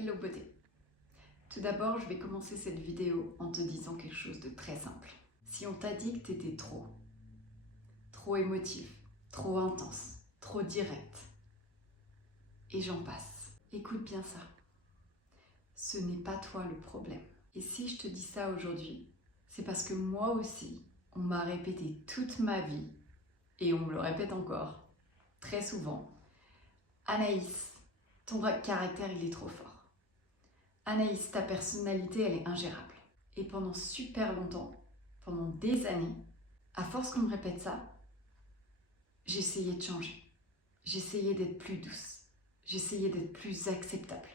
Hello beauté. Tout d'abord, je vais commencer cette vidéo en te disant quelque chose de très simple. Si on t'a dit que tu étais trop émotive, trop intense, trop directe, et j'en passe, écoute bien ça. Ce n'est pas toi le problème. Et si je te dis ça aujourd'hui, c'est parce que moi aussi, on m'a répété toute ma vie, et on me le répète encore, très souvent, Anaïs, ton caractère il est trop fort. Anaïs, ta personnalité, elle est ingérable. Et pendant super longtemps, pendant des années, à force qu'on me répète ça, j'essayais de changer. J'essayais d'être plus douce. J'essayais d'être plus acceptable.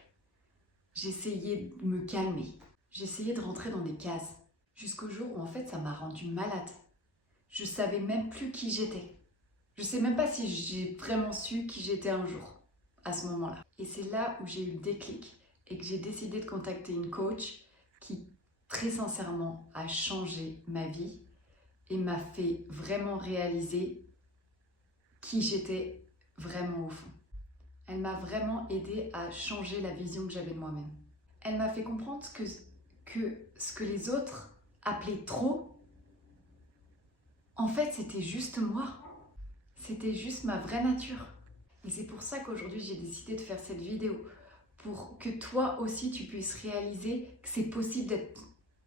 J'essayais de me calmer. J'essayais de rentrer dans des cases. Jusqu'au jour où en fait ça m'a rendue malade. Je savais même plus qui j'étais. Je sais même pas si j'ai vraiment su qui j'étais un jour, à ce moment-là. Et c'est là où j'ai eu le déclic. Et que j'ai décidé de contacter une coach qui, très sincèrement, a changé ma vie et m'a fait vraiment réaliser qui j'étais vraiment au fond. Elle m'a vraiment aidée à changer la vision que j'avais de moi-même. Elle m'a fait comprendre que ce que les autres appelaient trop, en fait, c'était juste moi. C'était juste ma vraie nature. Et c'est pour ça qu'aujourd'hui, j'ai décidé de faire cette vidéo. Pour que toi aussi tu puisses réaliser que c'est possible d'être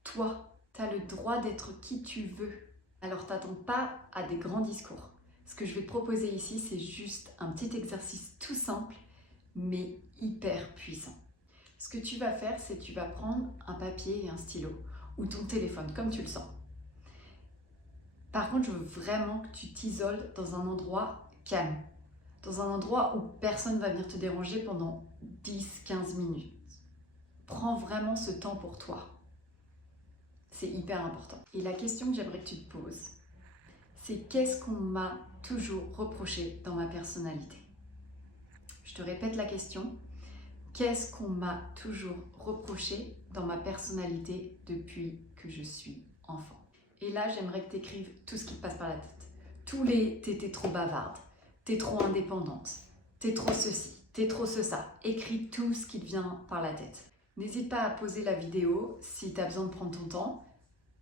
toi. Tu as le droit d'être qui tu veux. Alors t'attends pas à des grands discours. Ce que je vais te proposer ici, c'est juste un petit exercice tout simple, mais hyper puissant. Ce que tu vas faire, c'est que tu vas prendre un papier et un stylo, ou ton téléphone, comme tu le sens. Par contre, je veux vraiment que tu t'isoles dans un endroit calme. Dans un endroit où personne ne va venir te déranger pendant 10-15 minutes. Prends vraiment ce temps pour toi. C'est hyper important. Et la question que j'aimerais que tu te poses, c'est qu'est-ce qu'on m'a toujours reproché dans ma personnalité? Je te répète la question. Qu'est-ce qu'on m'a toujours reproché dans ma personnalité depuis que je suis enfant? Et là, j'aimerais que tu écrives tout ce qui te passe par la tête. T'étais trop bavarde. T'es trop indépendante, t'es trop ceci, t'es trop ça. Écris tout ce qui te vient par la tête. N'hésite pas à poser la vidéo si tu as besoin de prendre ton temps.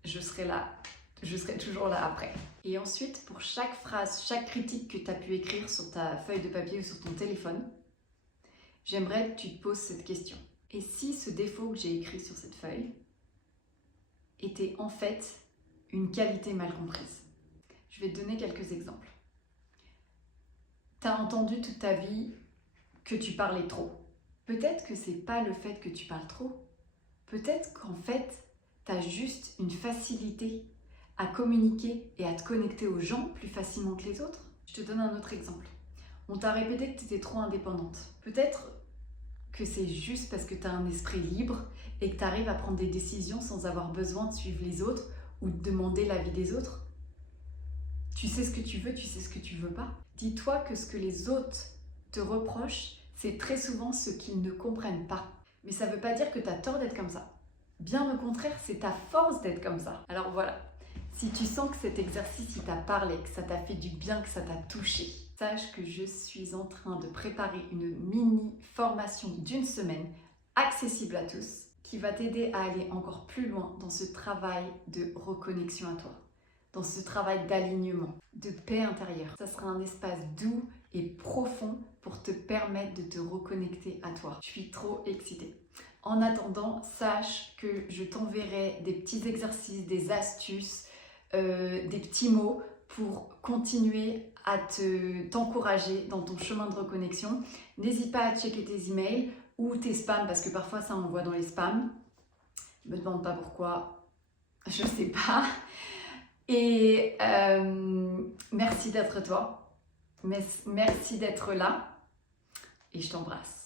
Je serai là, je serai toujours là après. Et ensuite, pour chaque phrase, chaque critique que tu as pu écrire sur ta feuille de papier ou sur ton téléphone, j'aimerais que tu te poses cette question. Et si ce défaut que j'ai écrit sur cette feuille était en fait une qualité mal comprise? Je vais te donner quelques exemples. Tu as entendu toute ta vie que tu parlais trop. Peut-être que c'est pas le fait que tu parles trop. Peut-être qu'en fait, tu as juste une facilité à communiquer et à te connecter aux gens plus facilement que les autres. Je te donne un autre exemple. On t'a répété que tu étais trop indépendante. Peut-être que c'est juste parce que tu as un esprit libre et que tu arrives à prendre des décisions sans avoir besoin de suivre les autres ou de demander l'avis des autres. Tu sais ce que tu veux, tu sais ce que tu veux pas. Dis-toi que ce que les autres te reprochent, c'est très souvent ce qu'ils ne comprennent pas. Mais ça ne veut pas dire que tu as tort d'être comme ça. Bien au contraire, c'est ta force d'être comme ça. Alors voilà, si tu sens que cet exercice il t'a parlé, que ça t'a fait du bien, que ça t'a touché, sache que je suis en train de préparer une mini formation d'1 semaine accessible à tous qui va t'aider à aller encore plus loin dans ce travail de reconnexion à toi. Dans ce travail d'alignement, de paix intérieure. Ça sera un espace doux et profond pour te permettre de te reconnecter à toi. Je suis trop excitée. En attendant, sache que je t'enverrai des petits exercices, des astuces, des petits mots pour continuer à t'encourager dans ton chemin de reconnexion. N'hésite pas à checker tes emails ou tes spams parce que parfois ça envoie dans les spams. Ne me demande pas pourquoi, je sais pas. Et merci d'être toi, merci d'être là et je t'embrasse.